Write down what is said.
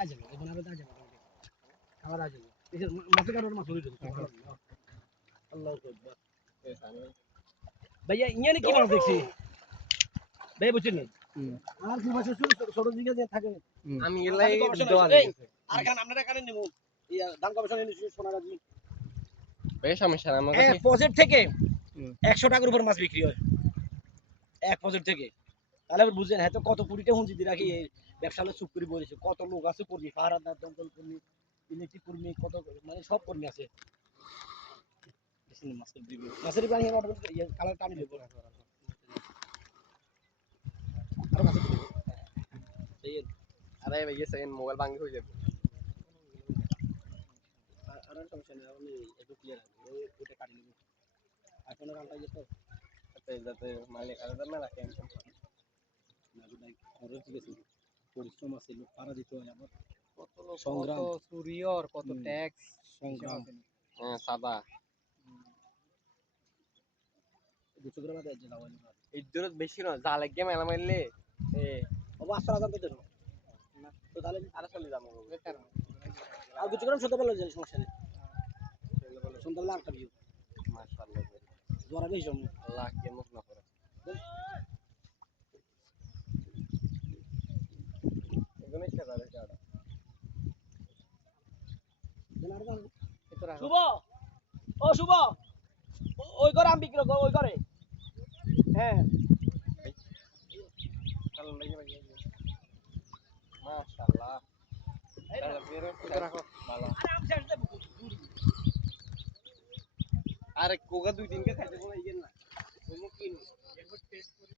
আজ যাবে এখন আরো আজ যাবে খাবার আজ যাবে এই যে মাছ কাটার মাছ হইলো আল্লাহু আকবার ভাইয়া ইয়ানে কি মাছ দেখছি ভাই বুঝছেন আর কি মাছ ছোট দিকে যে থাকে আমি এলাই দোয়া আর কারণ আপনারা কারেন নেব ইয়া দাম গবেষণা ইনস্টিটিউট সোনাগাজী বেশ সমস্যা আমার কাছে এক পজেট থেকে 100 টাকার উপর মাছ বিক্রি হয় এক পজেট থেকে তাহলে আবার বুঝেন হয়তো কত কোটিটা হুঁজি দিয়ে রাখি এই ব্যবসালে চুপ করে বলেছে কত লোক আছে কর্মী পাহারাদার দমকল কর্মী ইলেকট্রিক কর্মী কত মানে সব কর্মী আছে মাছের পানি কালার টানি দেবো আরো মাছের আরে ভাই সেকেন্ড মোবাইল ভাঙি হয়ে যাবে আর একটা সমস্যা নেই আমি একটু ক্লিয়ার আছে ওইটা কাটি নেব আইফোনের গানটা যেত যাতে মালিক আর না রাখে না ওটাই খরচ ঠিক আছে পরিশ্রম আছে লোক ভাড়া দিতে হয় আবার কত লোক সংগ্রাম কত সুরিয়র কত ট্যাক্স সংগ্রাম হ্যাঁ সাদা দুশো গ্রাম দেয় যে যাওয়া যাবে ইজ্জত বেশি না জালে গিয়ে মেলা মারলে এ বাবা আসতে আজান তো দেবো না তো তাহলে আর চলে যাবো আর কিছু গ্রাম শুনতে পারলো যে সমস্যা নেই শুনতে পারলে একটা ভিউ মাশাআল্লাহ জোরা বেশি জমি আল্লাহ কে মুখ না করে এগুলো কি করে এটা শুভ ও শুভ ওই করে আমি বিক্রি ওই করে হ্যাঁ মাশাআল্লাহ তাহলে বেরো রাখো ভালো আরে কোগা দুই দিনকে খাইতে বলে